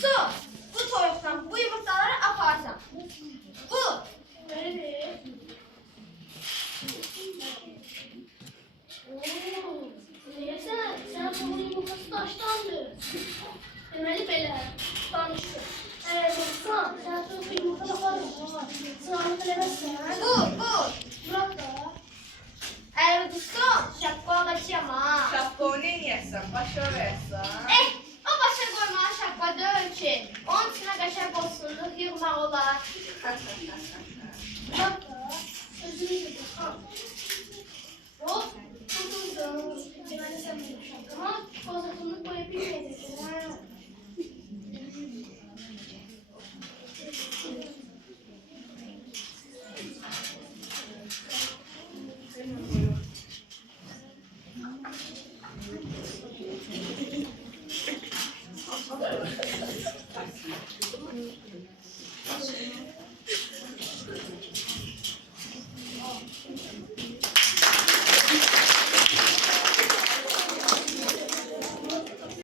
Su, bu toyuqdan bu yumurtaları aparsan. Bu. Evet. Neyse, sen bunun yumurtası taştandı. Demeli belə, danışdı. Baksana, sen sonra yumurta bakarım. Sınavını bilemezsin. Bu. Bırak da. Əgər dostum, şapka alacağım ha. Şapka ne yiyəsən? Başa versən? O başa qoymağa şapka deyil ki. Onun içine qəşəng olsunluq yığmaq olar. Bırak da. Özünü de bak. Hop. Tutuldu. Demeli sen benim şapkama fazlasını koyabilmeyeceksin.